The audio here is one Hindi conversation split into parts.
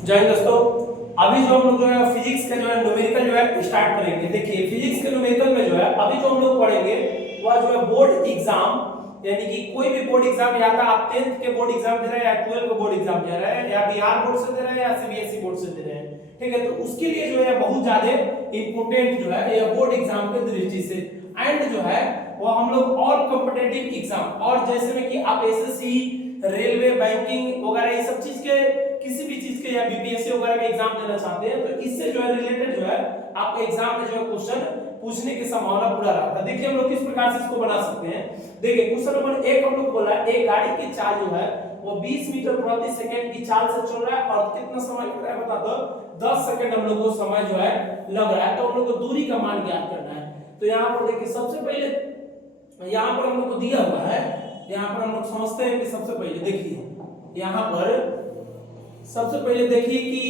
जय हिंद दोस्तों। अभी जो हम लोग जो है फिजिक्स का जो है न्यूमेरिकल जो है स्टार्ट करेंगे। देखिए फिजिक्स के न्यूमेरिकल में जो है अभी जो हम लोग पढ़ेंगे वह जो है बोर्ड एग्जाम, यानी कि कोई भी बोर्ड एग्जाम या तो आप 10th के बोर्ड एग्जाम दे रहे हैं या 12 के बोर्ड एग्जाम दे रहे हैं या बिहार बोर्ड से दे रहे हैं या सीबीएसई बोर्ड से दे रहे हैं, ठीक है। तो उसके लिए जो है बहुत ज्यादा इंपोर्टेंट जो है ये बोर्ड एग्जाम के दृष्टि से एंड जो है वो हम लोग ऑल कॉम्पिटिटिव एग्जाम और जैसे में कि आप एसएससी, रेलवे, बैंकिंग वगैरह ये सब चीज के किसी भी चीज के या बीपीएससी वगैरह के एग्जाम देना चाहते हैं तो इससे जो है रिलेटेड जो है आपके एग्जाम में जो है क्वेश्चन पूछने की संभावना पूरा रहता है। देखिए हम लोग किस प्रकार से इसको बना सकते हैं। देखिए क्वेश्चन नंबर 1 हम लोग बोला एक गाड़ी की चाल जो है वो 20 मीटर प्रति सेकंड की चाल से चल रहा है और कितना समय लग रहा है बता दो। 10 सेकंड हम लोग को समय जो है लग रहा है। तो हम लोग को दूरी का मान ज्ञात करना है। तो यहाँ पर देखिए सबसे पहले यहाँ पर हम लोग को दिया हुआ है, यहाँ पर हम लोग समझते हैं कि सबसे पहले देखिए यहाँ पर सबसे पहले देखिए कि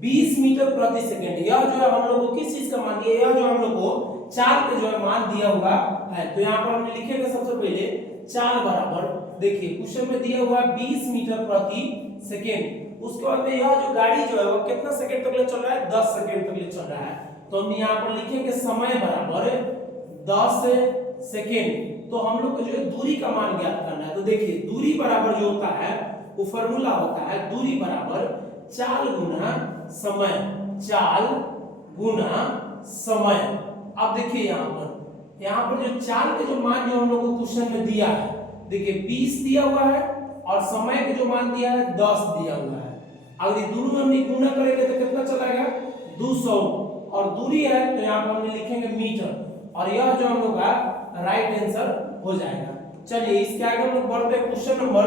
20 मीटर प्रति सेकंड यह जो है हम लोग को किस चीज का मान दिया, यह जो हम लोग को चाल का जो है मान दिया हुआ है। तो यहाँ पर हम लिखेंगे सबसे पहले चाल बराबर, देखिए क्वेश्चन में दिया हुआ 20 मीटर प्रति सेकंड। उसके बाद में यह जो गाड़ी जो है वो कितना सेकंड तक ले चल रहा है, 10 सेकंड तक ले चल रहा है। तो हम यहाँ पर लिखेंगे समय बराबर 10 सेकंड। तो हम लोग को जो है दूरी का मान ज्ञात करना है। तो देखिए दूरी बराबर जो होता है वो फार्मूला होता है दूरी बराबर चाल गुना समय, चाल गुना समय। अब देखिए यहाँ पर जो चाल के जो मान जो हम लोग को क्वेश्चन में दिया है, देखिए 20 दिया हुआ है और समय के जो मान दिया है 10 दिया हुआ है। अगर ये दोनों हम गुना करेंगे तो कितना चलाएगा 200 और दूरी है तो यहाँ पर हम लिखेंगे मीटर और यह जो हम लोग का राइट आंसर हो जाएगा। चलिए इसके आगे हम लोग बढ़ते हैं, क्वेश्चन नंबर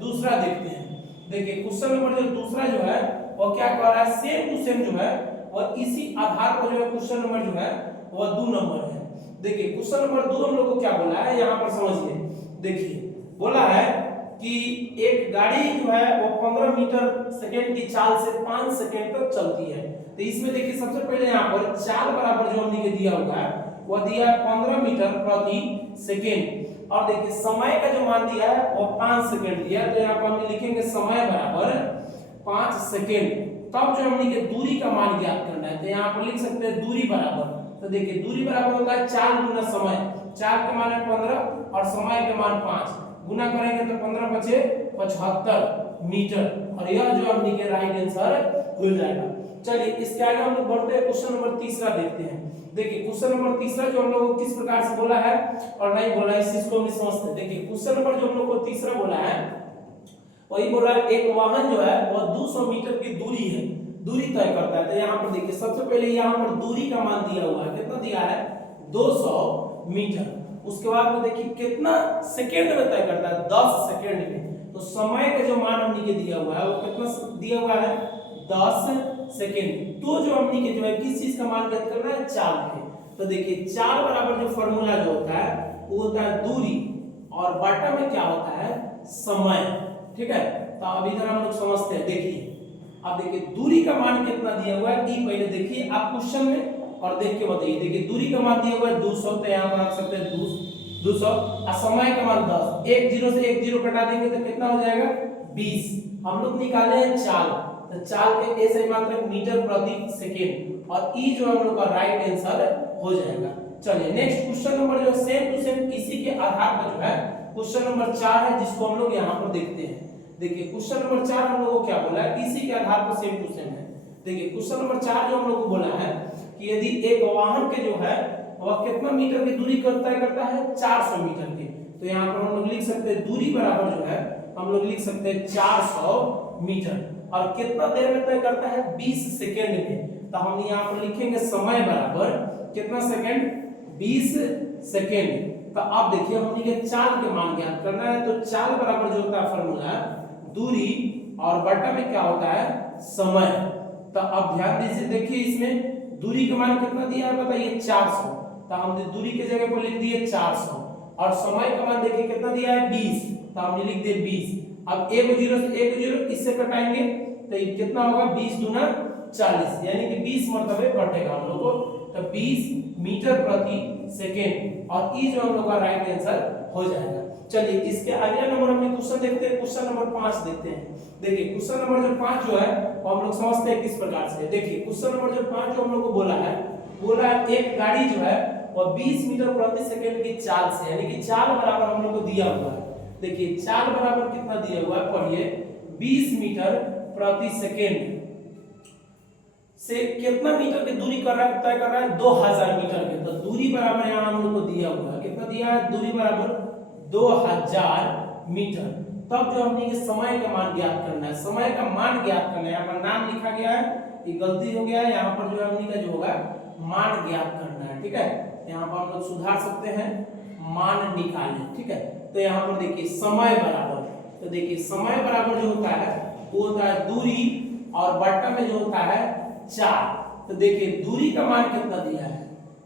दूसरा देखते हैं। देखिए क्वेश्चन नंबर जो दूसरा जो है वो क्या कह रहा है, सेम टू सेम जो है और इसी आधार पर जो है क्वेश्चन नंबर जो है वो 2 नंबर है। देखिए क्वेश्चन नंबर 2 हम लोग को क्या बोला है यहाँ पर समझिए। देखिए बोला है कि एक गाड़ी जो है वो 15 मीटर सेकंड की चाल से 5 सेकंड तक चलती है। तो इसमें देखिए सबसे पहले यहाँ पर चाल बराबर जो हमने दिया हुआ है वो दिया है 15 मीटर प्रति सेकंड और देखिए समय का जो मान दिया है वो 5 सेकंड दिया है। तो यहाँ पर हम लिखेंगे समय बराबर 5 सेकंड। तब जो हमने के दूरी का मान ज्ञात करना है तो यहाँ पर लिख सकते हैं दूरी बराबर। तो देखिए दूरी बराबर होता है चाल गुना समय, चाल के मान है 15 और समय के मान 5, गुना करेंगे तो 15 बचे 75 मीटर और यह जो हमने के राइट आंसर हो जाएगा। चलिए इसके आगे हम लोग बढ़ते हैं, क्वेश्चन नंबर तीसरा देखते हैं। देखिए क्वेश्चन नंबर तीसरा जो हम लोग को किस प्रकार से बोला है और नहीं बोला है इस चीज को हम समझते हैं। देखिए क्वेश्चन नंबर जो हम लोग को तीसरा बोला है वही बोला है एक वाहन जो है वो 200 मीटर की दूरी तय करता है। तो यहाँ पर देखिए सबसे पहले यहाँ पर दूरी का मान दिया हुआ है, कितना दिया है 200 मीटर। उसके बाद में देखिए कितना सेकंड में तय करता है 10 सेकंड में। तो समय का जो मान हमने के दिया हुआ है वो कितना दिया हुआ है 10 सेकंड। तो जो हमने के जो है किस चीज का मान ज्ञात करना है, चाल के। तो देखिए चाल बराबर जो फार्मूला जो होता है वो होता है दूरी और बटा में क्या होता है समय, ठीक है। तो अब इधर हम लोग समझते हैं। देखिए अब देखिए दूरी का मान कितना दिया हुआ है ई पहले देखिए आप क्वेश्चन में और देख के बताइए। देखिए दूरी का मान दिया हुआ है 200 तो यहाँ पर रख सकते हैं 200 और समय का मान 10। एक जीरो से एक जीरो कटा देंगे तो कितना हो जाएगा 20। हम लोग निकाले हैं चाल, तो चाल के ए सही मात्रक मीटर प्रति सेकंड और ई जो हम लोग का राइट आंसर हो जाएगा। चलिए नेक्स्ट क्वेश्चन नंबर जो सेम टू सेम इसी के आधार पर जो है क्वेश्चन नंबर 4 है जिसको हम लोग यहाँ पर देखते हैं। देखिए क्वेश्चन नंबर 4 हम लोग को क्या बोला है, इसी के आधार पर सेम टू सेम है। देखिए क्वेश्चन नंबर 4 जो हम लोग को बोला है कि यदि एक वाहन के जो है वह कितना मीटर की दूरी तय करता है 400 मीटर की। तो यहाँ पर हम लोग लिख सकते हैं दूरी बराबर जो है हम लोग लिख सकते हैं 400 मीटर और कितना देर में तय करता है 20 सेकंड में। तो हम यहाँ पर लिखेंगे समय बराबर कितना सेकंड 20 सेकंड। तो अब देखिए हमने के चाल के मान ज्ञात करना है। तो चाल बराबर जो होता है फार्मूला दूरी और बटा में क्या होता है समय। तो अब ध्यान दीजिए, देखिए इसमें दूरी का मान कितना दिया है बताइए 400। तो हमने दूरी के जगह पर लिख दिए 400 और समय का मान देखिए कितना दिया है 20। तो हमने लिख दिए 20। अब एक जीरो से एक जीरो इससे कटाएंगे तो ये कितना होगा 20 दूना 40 यानी कि 20 मरतबे कटेगा हम लोग को। तो 20 मीटर प्रति सेकंड और ई जो हम लोग का राइट आंसर हो जाएगा। चलिए इसके अगला नंबर हमने क्वेश्चन देखते हैं, क्वेश्चन नंबर 5 देखते हैं। देखिए क्वेश्चन नंबर जो 5 जो है वो हम लोग समझते हैं किस प्रकार से। देखिए क्वेश्चन नंबर जो 5 जो हम लोग को बोला है एक गाड़ी जो है वो 20 मीटर प्रति सेकंड की चाल से, यानी कि चाल बराबर हम लोग को दिया हुआ है। देखिए चाल बराबर कितना दिया हुआ है, पढ़िए 20 मीटर प्रति सेकंड से कितना मीटर की दूरी कर रहा है, तय कर रहा है 2000 मीटर के। तो दूरी बराबर यहाँ हम लोग को दिया हुआ है, कितना दिया है, दूरी बराबर 2000 मीटर। तब जो हमने ये समय का मान ज्ञात करना है, समय का मान ज्ञात करना है। यहाँ पर नाम लिखा गया है, ये गलती हो गया है, यहाँ पर जो हमने का जो होगा मान ज्ञात करना है, ठीक है। यहाँ पर हम लोग सुधार सकते हैं, मान निकालें, ठीक है। तो यहाँ पर देखिए समय बराबर, तो देखिए समय बराबर जो होता है वो होता है दूरी और बट्टा में जो होता है 4। तो देखिए दूरी का मान कितना दिया है,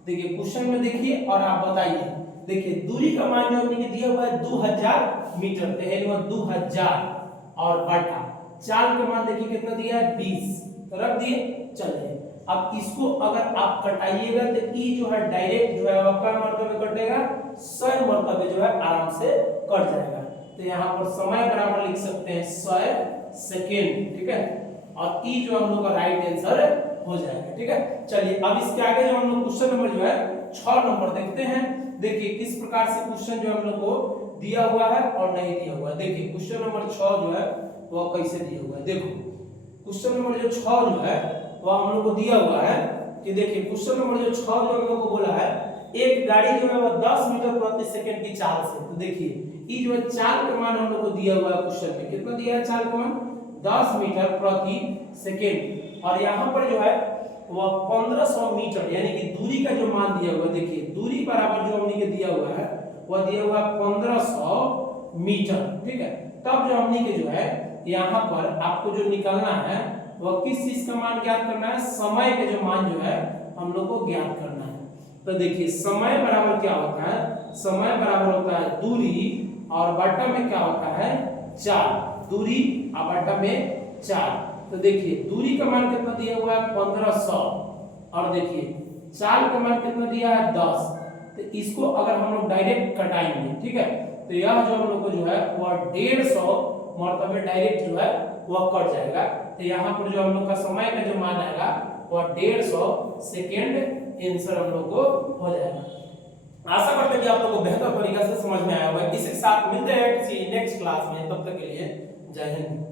देखिए क्वेश्चन में देखिए और आप बताइए। देखिए दूरी का मान जो हमने दिया हुआ है 2000 मीटर, तो है 2000 और बटा चाल का मान देखिए कितना दिया है 20, तो रख दिए। चलिए अब इसको अगर आप कटाइएगा तो ई जो है डायरेक्ट जो है आपका मर्तबे कटेगा, 100 मर्तबे जो है आराम से कट जाएगा। तो यहाँ पर समय बराबर लिख सकते हैं 100 सेकेंड, ठीक है। और ई जो हम लोग का राइट आंसर हो जाएगा, ठीक है। चलिए अब इसके आगे जो हम लोग क्वेश्चन नंबर जो है 6 नंबर देखते हैं। देखिए किस प्रकार से क्वेश्चन जो हम लोग को दिया हुआ है और नहीं दिया हुआ है। देखिए क्वेश्चन नंबर 6 जो है वो कैसे दिया हुआ है। देखो क्वेश्चन नंबर जो 6 जो है वो हम लोग को दिया हुआ है कि देखिए क्वेश्चन नंबर जो 6 जो हम लोग को बोला है एक गाड़ी जो है वो 10 मीटर प्रति सेकंड की चाल से। तो देखिए ये जो है चाल का मान हम लोग को दिया हुआ है क्वेश्चन में, कितना दिया है चाल का मान 10 मीटर प्रति सेकंड। और यहाँ पर जो है वो 1500 मीटर यानी कि दूरी का जो मान दिया हुआ है। देखिए दूरी बराबर जो हमने के दिया हुआ है वो दिया हुआ है 1500 मीटर, ठीक है। तब जो हमने के जो है यहाँ पर आपको जो निकालना है वो किस चीज का मान ज्ञात करना है, समय का जो मान जो है हम लोग को ज्ञात करना है। तो देखिए समय बराबर क्या होता है, समय बराबर होता है दूरी और बटा में क्या होता है 4, दूरी और बटा में 4। तो देखिए दूरी का मान कितना दिया हुआ है 1500 और देखिए चाल का मान कितना दिया है 10। तो इसको अगर हम लोग डायरेक्ट कटाएंगे, ठीक है, तो यह जो हम लोग को जो है वह 150 मर्तबे डायरेक्ट जो है वह कट जाएगा। तो यहाँ पर जो हम लोग का समय का जो मान आएगा वह 150 सेकेंड आंसर हम लोग को हो जाएगा। आशा करते हैं कि आप लोग को बेहतर तरीके से समझ में आया होगा। इसी के साथ मिलते हैं किसी नेक्स्ट क्लास में, तब तक के लिए जय हिंद।